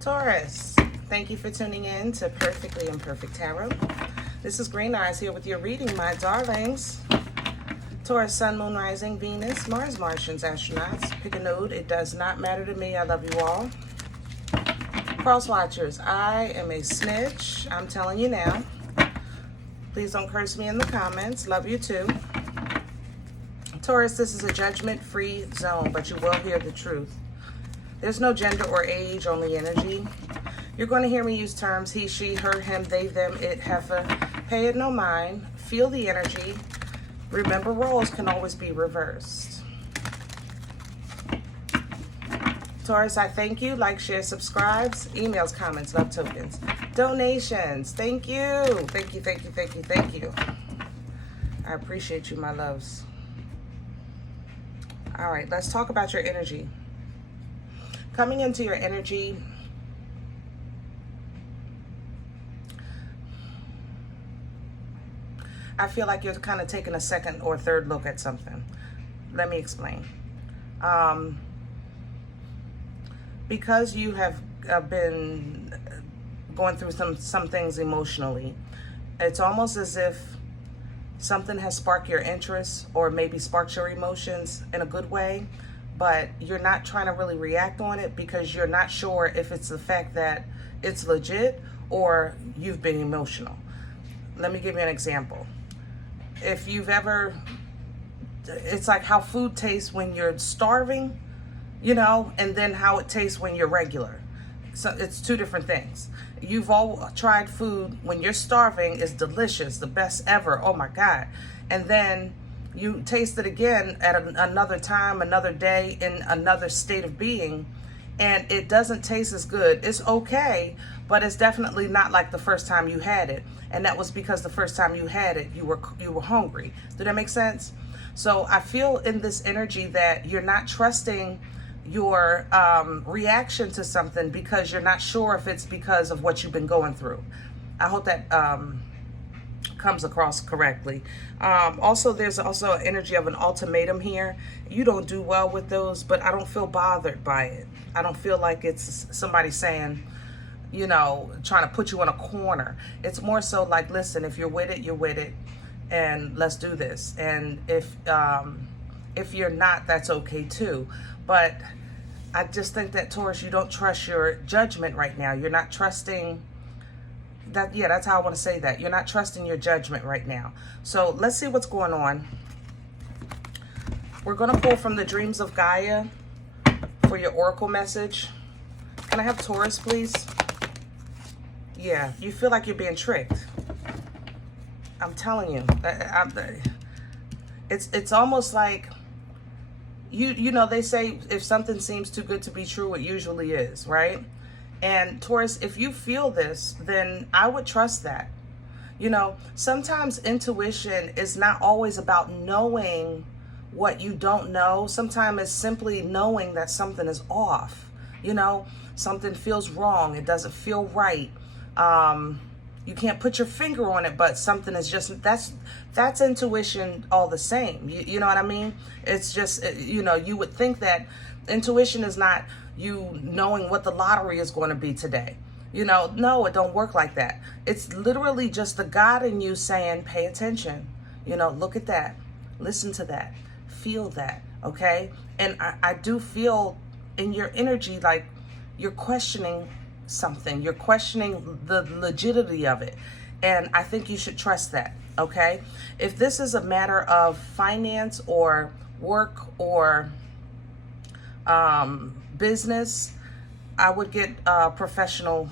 Taurus, thank you for tuning in to Perfectly Imperfect Tarot. This is Green Eyes here with your reading, my darlings. Taurus, Sun, Moon, Rising, Venus, Mars, Martians, astronauts. Pick a node. It does not matter to me. I love you all. Cross watchers, I am a snitch. I'm telling you now. Please don't curse me in the comments. Love you too. Taurus, this is a judgment-free zone, but you will hear the truth. There's no gender or age, only energy. You're going to hear me use terms he, she, her, him, they, them, it, heifer. Pay it no mind. Feel the energy. Remember, roles can always be reversed. Taurus, I thank you. Like, share, subscribes, emails, comments, love tokens, donations. Thank you. Thank you, thank you, thank you, thank you. I appreciate you, my loves. All right, let's talk about your energy. Coming into your energy, I feel like you're kind of taking a second or third look at something. Let me explain. Because you have been going through some things emotionally, it's almost as if something has sparked your interest or maybe sparked your emotions in a good way, but you're not trying to really react on it because you're not sure if it's the fact that it's legit or you've been emotional. Let me give you an example. If you've ever, it's like how food tastes when you're starving, you know, and then how it tastes when you're regular. So it's two different things. You've all tried food when you're starving, it's delicious, the best ever, oh my God. And then you taste it again at another time, another day, in another state of being, and it doesn't taste as good. It's okay, but it's definitely not like the first time you had it. And that was because the first time you had it, you were hungry. Did that make sense? So I feel in this energy that you're not trusting your reaction to something because you're not sure if it's because of what you've been going through. I hope that comes across correctly. Also, there's also an energy of an ultimatum here. You don't do well with those, but I don't feel bothered by it. I don't feel like it's somebody saying, you know, trying to put you in a corner. It's more so like, listen, if you're with it, you're with it, and let's do this. And if you're not, that's okay too. But I just think that, Taurus, you don't trust your judgment right now. You're not trusting that. Yeah, that's how I want to say that. You're not trusting your judgment right now. So let's see what's going on. We're going to pull from the Dreams of Gaia for your oracle message. Can I have Taurus, please? Yeah, you feel like you're being tricked. I'm telling you. It's almost like, you know, they say if something seems too good to be true, it usually is, right? And Taurus, if you feel this, then I would trust that. You know, sometimes intuition is not always about knowing what you don't know. Sometimes it's simply knowing that something is off. You know, something feels wrong. It doesn't feel right. You can't put your finger on it, but something is just, that's intuition all the same. You know what I mean? It's just, you know, you would think that intuition is not you knowing what the lottery is going to be today. You know, no, it don't work like that. It's literally just the God in you saying, pay attention. You know, look at that. Listen to that. Feel that. Okay? And I do feel in your energy like you're questioning something. You're questioning the legitimacy of it. And I think you should trust that. Okay? If this is a matter of finance or work or business, I would get a professional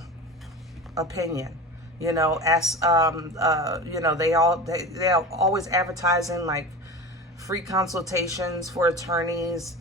opinion. You know, as you know, they are always advertising like free consultations for attorneys,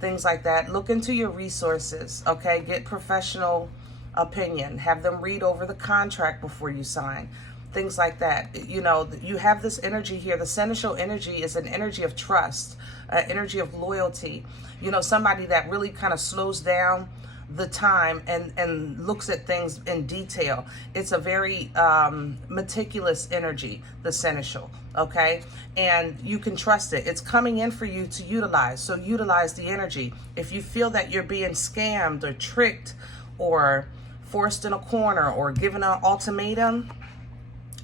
things like that. Look into your resources, okay? Get professional opinion. Have them read over the contract before you sign. Things like that. You know, you have this energy here. The seneschal energy is an energy of trust, an energy of loyalty. You know, somebody that really kind of slows down the time and looks at things in detail. It's a very meticulous energy, the seneschal, okay? And you can trust it. It's coming in for you to utilize. So utilize the energy. If you feel that you're being scammed or tricked or forced in a corner or given an ultimatum,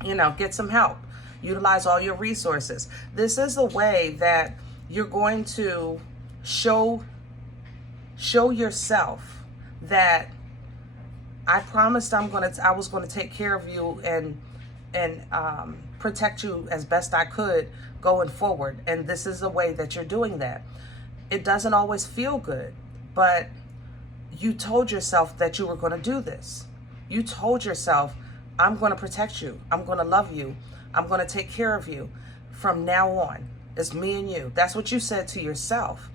you know, get some help. Utilize all your resources. This is the way that you're going to show yourself that I promised I was going to take care of you and protect you as best I could going forward. And this is the way that you're doing that. It doesn't always feel good, but you told yourself that you were going to do this. You told yourself, I'm going to protect you. I'm going to love you. I'm going to take care of you from now on. It's me and you. That's what you said to yourself.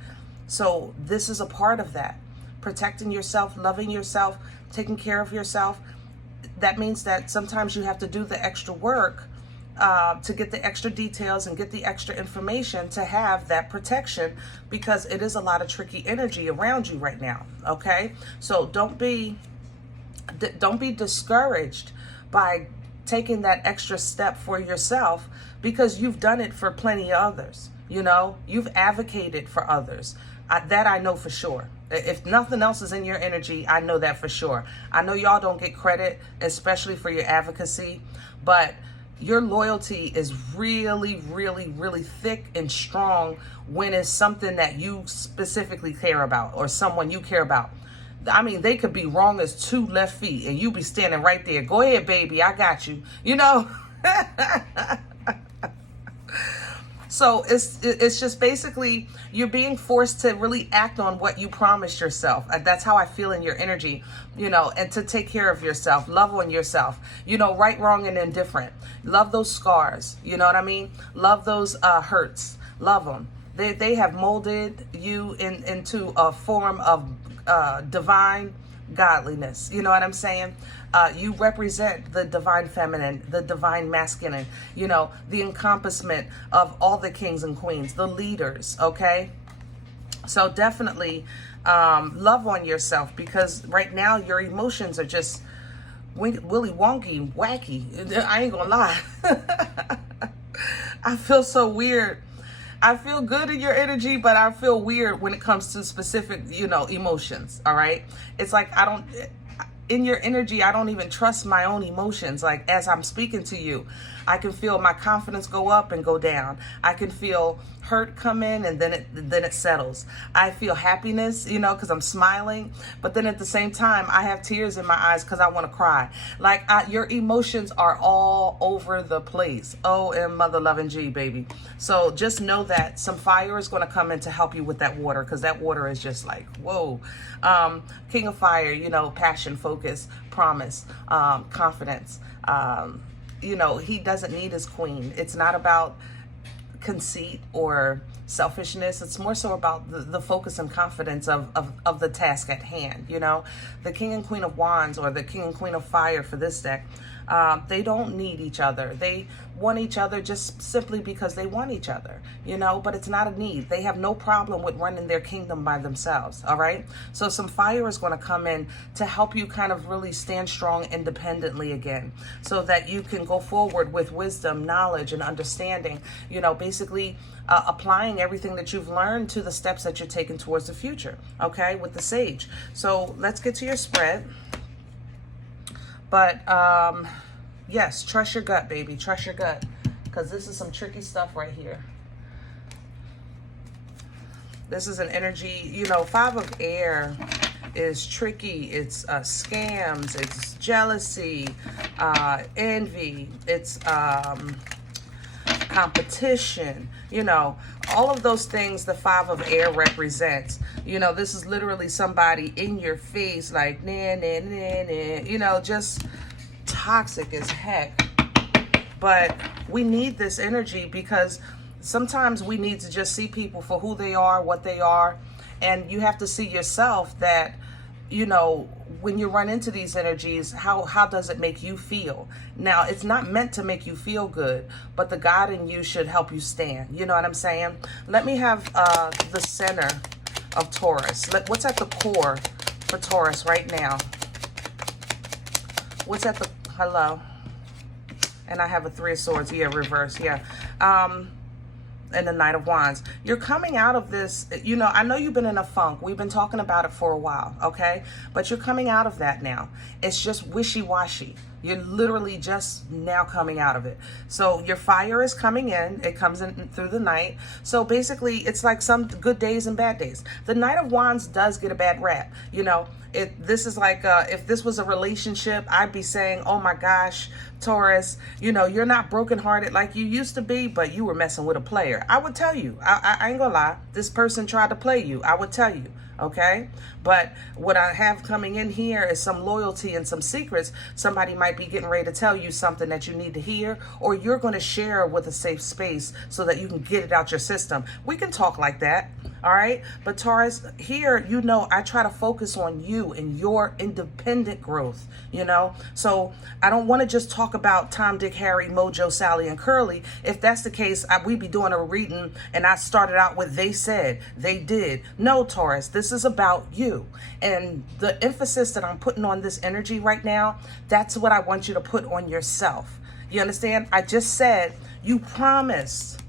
So this is a part of that. Protecting yourself, loving yourself, taking care of yourself. That means that sometimes you have to do the extra work to get the extra details and get the extra information to have that protection, because it is a lot of tricky energy around you right now. Okay? So don't be discouraged by taking that extra step for yourself, because you've done it for plenty of others. You know, you've advocated for others. That I know for sure. If nothing else is in your energy, I know that for sure. I know y'all don't get credit, especially for your advocacy, but your loyalty is really, really, really thick and strong when it's something that you specifically care about or someone you care about. I mean, they could be wrong as 2 left feet and you be standing right there. Go ahead, baby, I got you. You know? So it's just basically you're being forced to really act on what you promised yourself. That's how I feel in your energy, you know, and to take care of yourself, love on yourself, you know, right, wrong, and indifferent. Love those scars, you know what I mean? Love those hurts, love them. They have molded you into a form of divine godliness. You know what I'm saying? You represent the divine feminine, the divine masculine, you know, the encompassment of all the kings and queens, the leaders, okay? So definitely love on yourself, because right now your emotions are just willy wonky, wacky. I ain't gonna lie. I feel so weird. I feel good in your energy, but I feel weird when it comes to specific, you know, emotions, all right? It's like in your energy, I don't even trust my own emotions. Like, as I'm speaking to you, I can feel my confidence go up and go down. I can feel hurt come in, and then it settles. I feel happiness, you know, because I'm smiling, but then at the same time, I have tears in my eyes because I want to cry. Like, your emotions are all over the place. Oh, and mother loving G, baby. So just know that some fire is going to come in to help you with that water, because that water is just like, whoa. King of fire, you know, passion, focus, promise, confidence. You know, he doesn't need his queen. It's not about conceit or selfishness. It's more so about the focus and confidence of the task at hand. You know, the king and queen of wands, or the king and queen of fire for this deck, they don't need each other. They want each other just simply because they want each other, you know, but it's not a need. They have no problem with running their kingdom by themselves, all right? So some fire is going to come in to help you kind of really stand strong independently again, so that you can go forward with wisdom, knowledge, and understanding, you know, basically applying everything that you've learned to the steps that you're taking towards the future, okay, with the sage. So let's get to your spread. But yes, trust your gut, baby. Trust your gut, because this is some tricky stuff right here. This is an energy, you know, 5 of air is tricky. It's scams, it's jealousy, envy, it's competition, you know, all of those things the 5 of air represents. You know, this is literally somebody in your face, like, nah, nah, nah, nah, you know, just toxic as heck. But we need this energy, because sometimes we need to just see people for who they are, what they are, and you have to see yourself that, you know, when you run into these energies, how does it make you feel? Now, it's not meant to make you feel good, but the God in you should help you stand. You know what I'm saying? Let me have the center of Taurus. What's at the core for Taurus right now? What's at the, hello? And I have a 3 of swords, yeah, reverse, yeah. and the Knight of Wands. You're coming out of this, you know, I know you've been in a funk. We've been talking about it for a while, okay? But you're coming out of that now. It's just wishy-washy. You're literally just now coming out of it. So your fire is coming in. It comes in through the night. So basically, it's like some good days and bad days. The Knight of Wands does get a bad rap. You know, this is like, if this was a relationship, I'd be saying, oh my gosh, Taurus, you know, you're not brokenhearted like you used to be, but you were messing with a player. I would tell you, I ain't gonna lie, this person tried to play you. I would tell you. Okay, but what I have coming in here is some loyalty and some secrets. Somebody might be getting ready to tell you something that you need to hear, or you're going to share with a safe space so that you can get it out your system. We can talk like that. All right. But Taurus, here, you know, I try to focus on you and your independent growth, you know, so I don't want to just talk about Tom, Dick, Harry, Mojo, Sally, and Curly. If that's the case, we'd be doing a reading and I started out with they said, they did. No, Taurus, this is about you. And the emphasis that I'm putting on this energy right now, that's what I want you to put on yourself. You understand? I just said, you promised.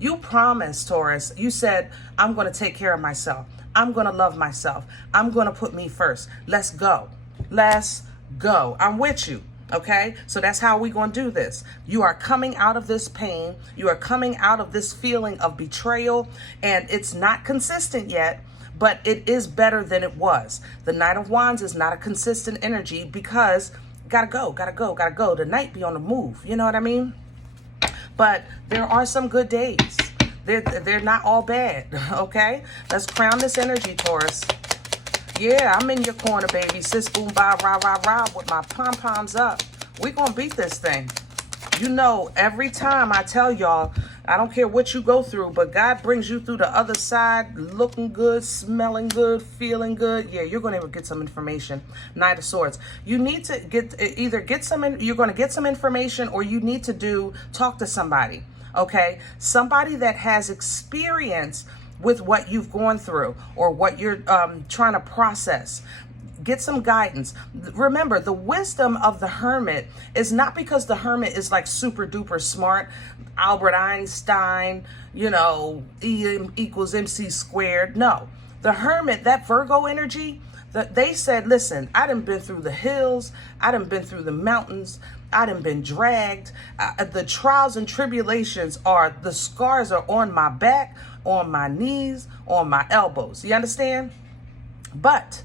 You promised, Taurus. You said, I'm going to take care of myself. I'm going to love myself. I'm going to put me first. Let's go. Let's go. I'm with you. Okay, so that's how we're going to do this. You are coming out of this pain. You are coming out of this feeling of betrayal, and it's not consistent yet, but it is better than it was. The Knight of Wands is not a consistent energy because gotta go. The Knight be on the move. You know what I mean? But there are some good days. They're not all bad. Okay, let's crown this energy, Taurus. Yeah, I'm in your corner, baby. Sis, boom, ba, rah, rah, rah, with my pom-poms up. We're going to beat this thing. You know, every time I tell y'all, I don't care what you go through, but God brings you through the other side, looking good, smelling good, feeling good. Yeah, you're going to get some information. Knight of Swords. You need to you're going to get some information, or you need to talk to somebody, okay? Somebody that has experience with what you've gone through or what you're trying to process. Get some guidance. Remember, the wisdom of the Hermit is not because the Hermit is like super duper smart, Albert Einstein, you know, E equals MC squared. No, the Hermit, that Virgo energy, they said, listen, I done been through the hills, I done been through the mountains, I done been dragged. The trials and tribulations the scars are on my back, on my knees, on my elbows. You understand? But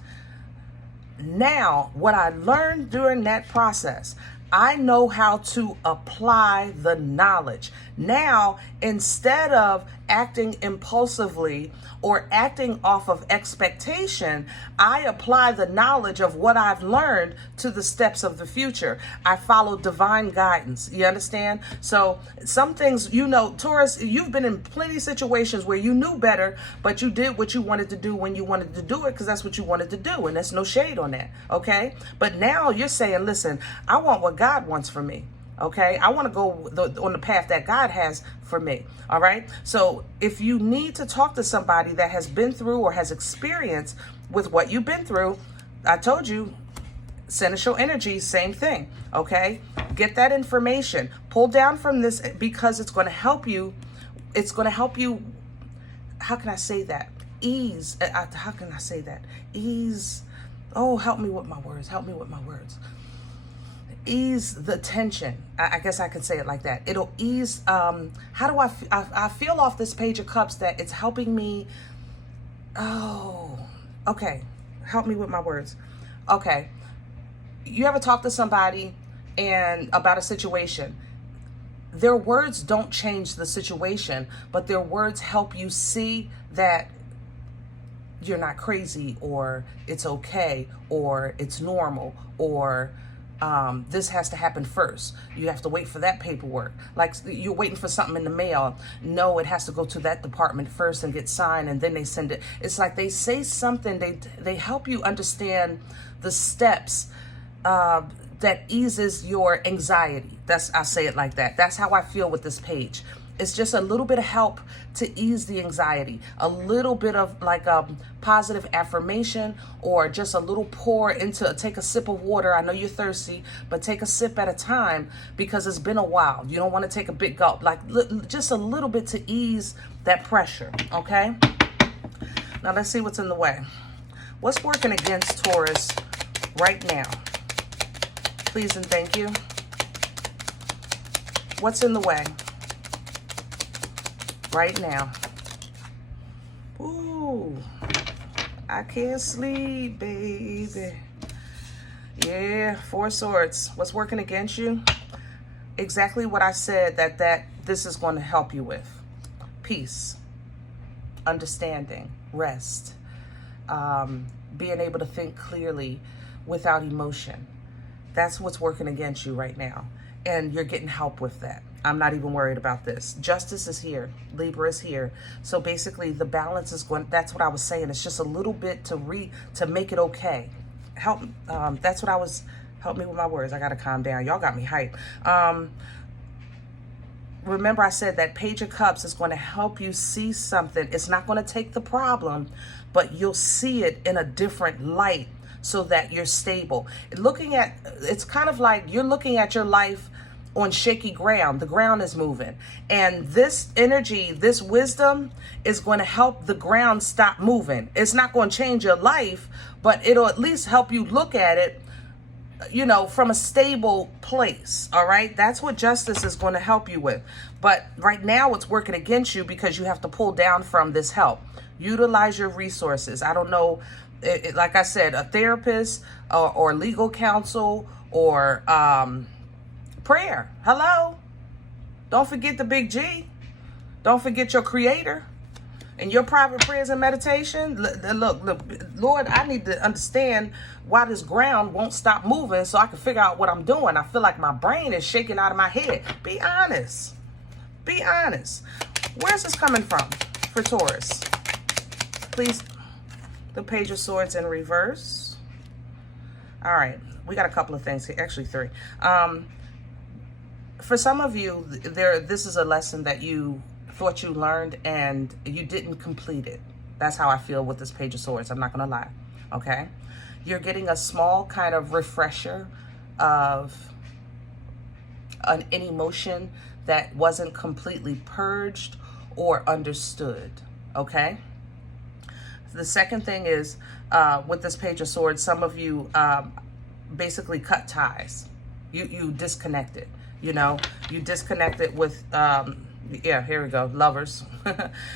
now, what I learned during that process, I know how to apply the knowledge. Now, instead of acting impulsively or acting off of expectation, I apply the knowledge of what I've learned to the steps of the future. I follow divine guidance. You understand? So some things, you know, Taurus, you've been in plenty of situations where you knew better, but you did what you wanted to do when you wanted to do it because that's what you wanted to do. And there's no shade on that. Okay. But now you're saying, listen, I want what God wants for me. Okay, I want to go on the path that God has for me. All right. So if you need to talk to somebody that has been through or has experience with what you've been through, I told you, seneschal energy, same thing. Okay, get that information, pull down from this because it's going to help you. It's going to help you. How can I say that? Ease. How can I say that? Ease. Oh, help me with my words. Help me with my words. Ease the tension. I guess I could say it like that. It'll ease. How do I feel off this Page of Cups that it's helping me. Oh, okay. Help me with my words. Okay. You ever talk to somebody and about a situation? Their words don't change the situation, but their words help you see that you're not crazy, or it's okay, or it's normal, or this has to happen first. You have to wait for that paperwork. Like you're waiting for something in the mail. No, it has to go to that department first and get signed, and then they send it. It's like they say something. They help you understand the steps that eases your anxiety. I'll say it like that. That's how I feel with this page. It's just a little bit of help to ease the anxiety, a little bit of like a positive affirmation, or just a little pour into, take a sip of water. I know you're thirsty, but take a sip at a time because it's been a while. You don't want to take a big gulp, like just a little bit to ease that pressure, okay? Now let's see what's in the way. What's working against Taurus right now? Please and thank you. What's in the way right now? Ooh, I can't sleep, baby. Yeah, Four Swords. What's working against you? Exactly what I said that this is going to help you with. Peace, understanding, rest, being able to think clearly without emotion. That's what's working against you right now. And you're getting help with that. I'm not even worried about this. Justice is here. Libra is here. So basically the balance is going, that's what I was saying. It's just a little bit to make it okay. Help, that's what I was, help me with my words. I got to calm down. Y'all got me hyped. Remember I said that Page of Cups is going to help you see something. It's not going to take the problem, but you'll see it in a different light so that you're stable. Looking at, it's kind of like you're looking at your life on shaky ground. The ground is moving. And this energy, this wisdom is going to help the ground stop moving. It's not going to change your life, but it'll at least help you look at it, you know, from a stable place. All right. That's what justice is going to help you with. But right now it's working against you because you have to pull down from this help. Utilize your resources. I don't know, like I said, a therapist or legal counsel or prayer. Hello. Don't forget the big G. Don't forget your creator and your private prayers and meditation. Look, Lord, I need to understand why this ground won't stop moving so I can figure out what I'm doing. I feel like my brain is shaking out of my head. Be honest. Be honest. Where's this coming from for Taurus? Please. The Page of Swords in reverse. All right. We got a couple of things here. Actually, three. For some of you, this is a lesson that you thought you learned and you didn't complete it. That's how I feel with this Page of Swords. I'm not going to lie. Okay. You're getting a small kind of refresher of an emotion that wasn't completely purged or understood. Okay. The second thing is with this Page of Swords, some of you basically cut ties. You disconnected. You know, you disconnected with, yeah, here we go, lovers.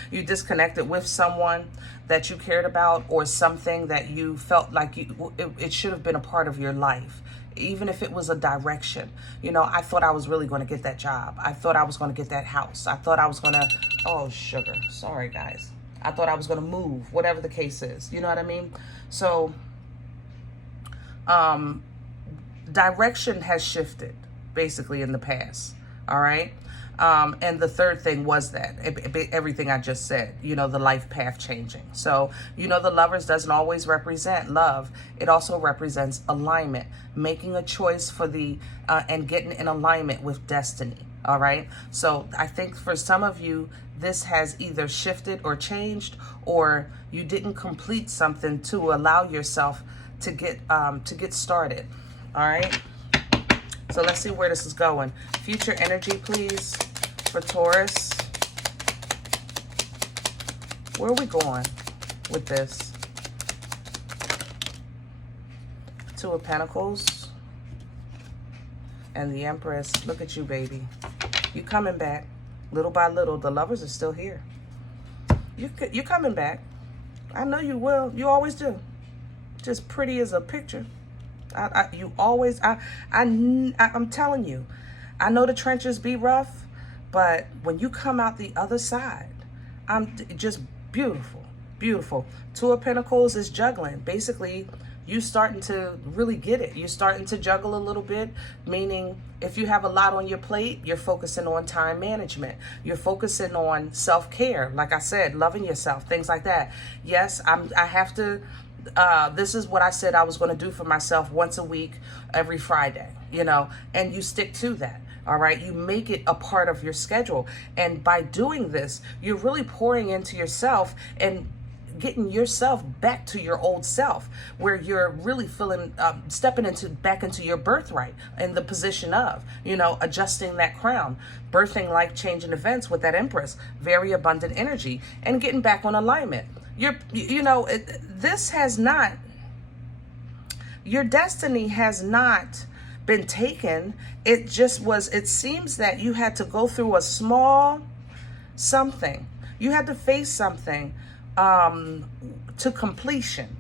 You disconnected with someone that you cared about or something that you felt like it should have been a part of your life, even if it was a direction. You know, I thought I was really going to get that job. I thought I was going to get that house. I thought I was going to, oh, sugar. Sorry, guys. I thought I was going to move, whatever the case is. You know what I mean? So, direction has shifted basically in the past. All right. And the third thing was that everything I just said, you know, the life path changing. So, you know, the Lovers doesn't always represent love. It also represents alignment, making a choice for and getting in alignment with destiny. All right. So I think for some of you, this has either shifted or changed, or you didn't complete something to allow yourself to get started. All right. So let's see where this is going. Future energy, please, for Taurus. Where are we going with this? Two of Pentacles and the Empress. Look at you, baby. You coming back. Little by little, the Lovers are still here. You're coming back. I know you will. You always do. Just pretty as a picture. You always, I'm telling you, I know the trenches be rough, but when you come out the other side, I'm just beautiful, beautiful. Two of Pentacles is juggling. Basically, you starting to really get it. You're starting to juggle a little bit, meaning if you have a lot on your plate, you're focusing on time management. You're focusing on self-care. Like I said, loving yourself, things like that. Yes, I have to This is what I said I was going to do for myself once a week, every Friday, you know, and you stick to that. All right. You make it a part of your schedule. And by doing this, you're really pouring into yourself and getting yourself back to your old self, where you're really feeling, stepping back into your birthright in the position of, you know, adjusting that crown, birthing life-changing events with that Empress, very abundant energy, and getting back on alignment. This has not, your destiny has not been taken. It just was, it seems that you had to go through a small something. You had to face something to completion.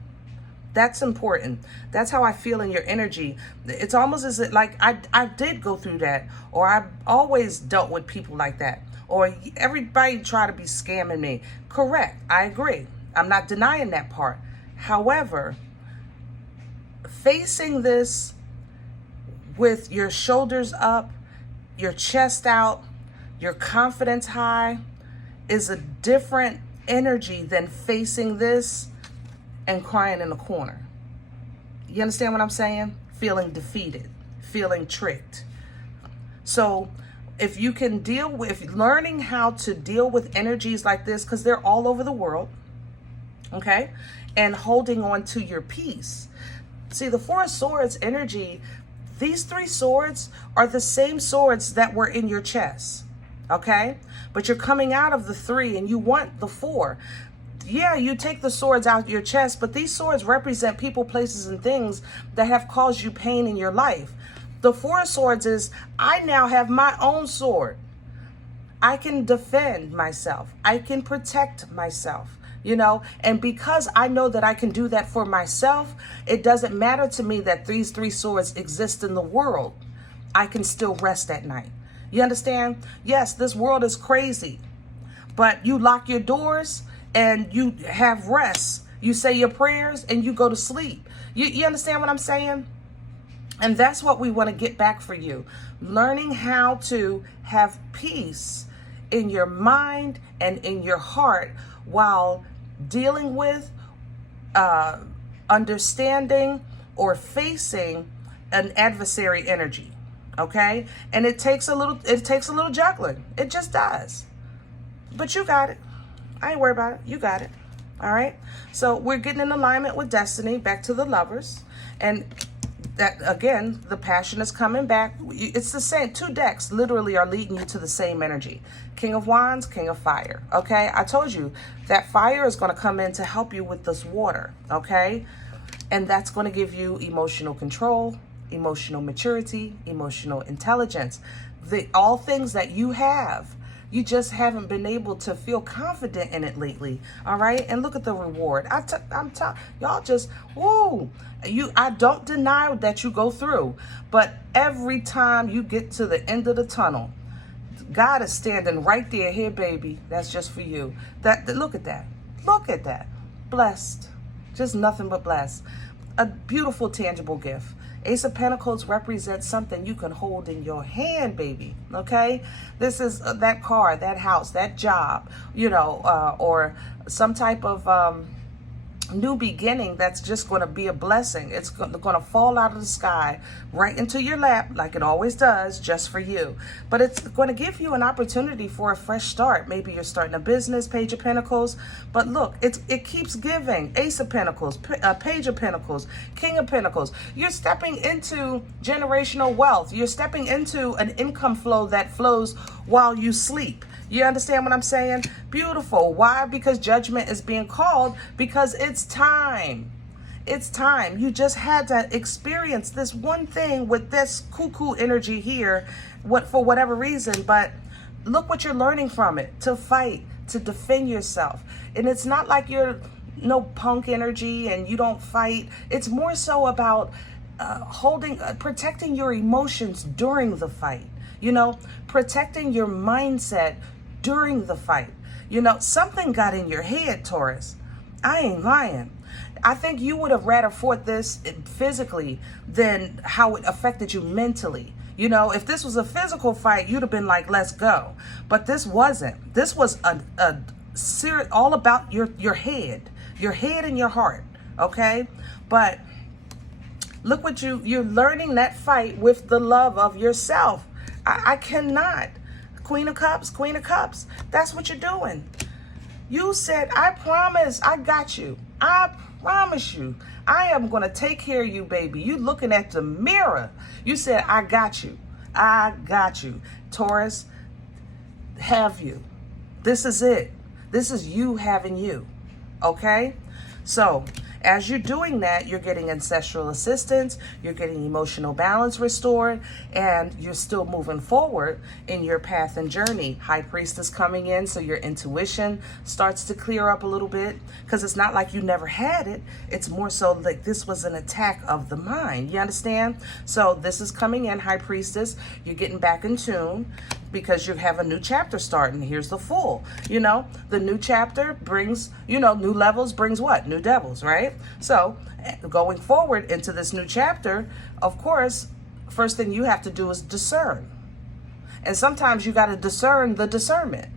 That's important. That's how I feel in your energy. It's almost as if like I did go through that, or I've always dealt with people like that, or everybody try to be scamming me. Correct. I agree. I'm not denying that part. However, facing this with your shoulders up, your chest out, your confidence high is a different energy than facing this and crying in the corner. You understand what I'm saying? Feeling defeated, feeling tricked. So if you can learning how to deal with energies like this, because they're all over the world, okay, and holding on to your peace. See, the Four of Swords energy, these three swords are the same swords that were in your chest, okay? But you're coming out of the three and you want the four. Yeah, you take the swords out of your chest, but these swords represent people, places, and things that have caused you pain in your life. The Four of Swords is, I now have my own sword. I can defend myself. I can protect myself, you know, and because I know that I can do that for myself, it doesn't matter to me that these three swords exist in the world. I can still rest at night. You understand? Yes, this world is crazy, but you lock your doors and you have rest. You say your prayers and you go to sleep. You understand what I'm saying? And that's what we want to get back for you. Learning how to have peace in your mind and in your heart while dealing with, understanding, or facing an adversary energy. Okay? And it takes a little juggling. It just does. But you got it. I ain't worried about it. You got it. All right? So we're getting in alignment with destiny, back to the Lovers. And that, again, the passion is coming back. It's the same. Two decks literally are leading you to the same energy. King of Wands, King of Fire. Okay? I told you that fire is going to come in to help you with this water. Okay? And that's going to give you emotional control, emotional maturity, emotional intelligence. All things that you have. You just haven't been able to feel confident in it lately. All right? And look at the reward. Y'all just, woo. I don't deny that you go through. But every time you get to the end of the tunnel, God is standing right there. Here, baby. That's just for you. Look at that. Look at that. Blessed. Just nothing but blessed. A beautiful, tangible gift. Ace of Pentacles represents something you can hold in your hand, baby. Okay? This is that car, that house, that job, you know, or some type of new beginning that's just going to be a blessing. It's going to fall out of the sky right into your lap like it always does, just for you. But it's going to give you an opportunity for a fresh start. Maybe you're starting a business, Page of Pentacles. But look, it keeps giving. Ace of Pentacles, Page of Pentacles, King of Pentacles. You're stepping into generational wealth. You're stepping into an income flow that flows while you sleep. You understand what I'm saying? Beautiful. Why? Because judgment is being called, because it's time. It's time. You just had to experience this one thing with this cuckoo energy here, for whatever reason, but look what you're learning from it. To fight, to defend yourself. And it's not like you're no punk energy and you don't fight. It's more so about protecting your emotions during the fight. You know, protecting your mindset during the fight. You know, something got in your head, Taurus. I ain't lying. I think you would have rather fought this physically than how it affected you mentally. You know, if this was a physical fight, you'd have been like, let's go. But this wasn't. This was all about your head and your heart. okay? But look what you're learning that fight with the love of yourself. I cannot. Queen of Cups, Queen of Cups. That's what you're doing. You said, I promise, I got you. I promise you, I am going to take care of you, baby. You looking at the mirror. You said, I got you. I got you. Taurus, have you. This is it. This is you having you. Okay? So, as you're doing that, you're getting ancestral assistance, you're getting emotional balance restored, and you're still moving forward in your path and journey. High Priestess coming in, so your intuition starts to clear up a little bit, because it's not like you never had it. It's more so like this was an attack of the mind. You understand? So this is coming in, High Priestess. You're getting back in tune, because you have a new chapter starting. Here's the Fool. You know, the new chapter brings, you know, new levels brings what? New devils, right? So going forward into this new chapter, of course, first thing you have to do is discern. And sometimes you got to discern the discernment.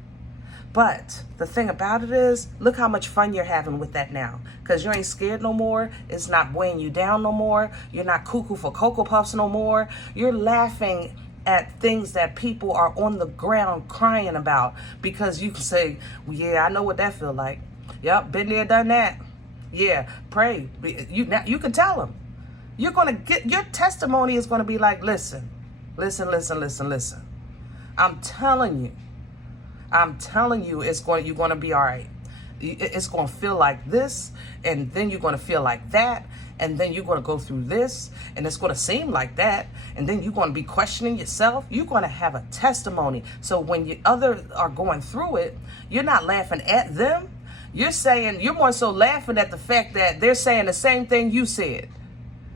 But the thing about it is, look how much fun you're having with that now. Because you ain't scared no more. It's not weighing you down no more. You're not cuckoo for Cocoa Puffs no more. You're laughing at things that people are on the ground crying about, because you can say, well, yeah, I know what that feel like. Yep, been there, done that. Yeah, pray. You can tell them. You're going to get, your testimony is going to be like, listen. I'm telling you, you're going to be all right. It's going to feel like this, and then you're going to feel like that, and then you're going to go through this, and it's going to seem like that, and then you're going to be questioning yourself. You're going to have a testimony. So when others are going through it, you're not laughing at them. You're more so laughing at the fact that they're saying the same thing you said.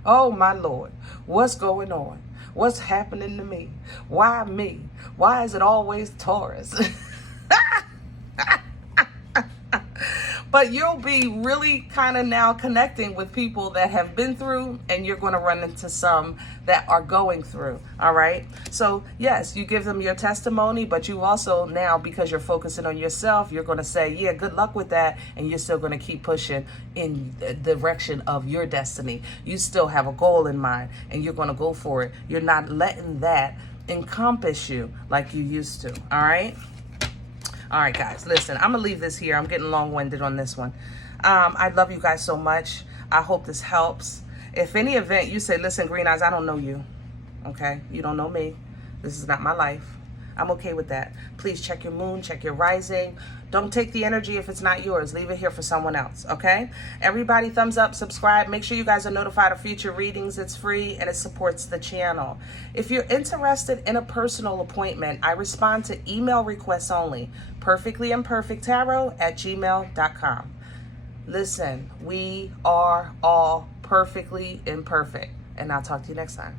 Oh my Lord, what's going on? What's happening to me? Why me? Why is it always Taurus? But you'll be really kind of now connecting with people that have been through, and you're going to run into some that are going through. All right. So yes, you give them your testimony, but you also now, because you're focusing on yourself, you're going to say, yeah, good luck with that. And you're still going to keep pushing in the direction of your destiny. You still have a goal in mind, and you're going to go for it. You're not letting that encompass you like you used to. All right. All right, guys, listen, I'm going to leave this here. I'm getting long-winded on this one. I love you guys so much. I hope this helps. If any event you say, listen, Green Eyes, I don't know you, okay? You don't know me. This is not my life. I'm okay with that. Please check your moon, check your rising. Don't take the energy if it's not yours. Leave it here for someone else, okay? Everybody, thumbs up, subscribe. Make sure you guys are notified of future readings. It's free and it supports the channel. If you're interested in a personal appointment, I respond to email requests only. perfectlyimperfecttarot@gmail.com. Listen, we are all perfectly imperfect. And I'll talk to you next time.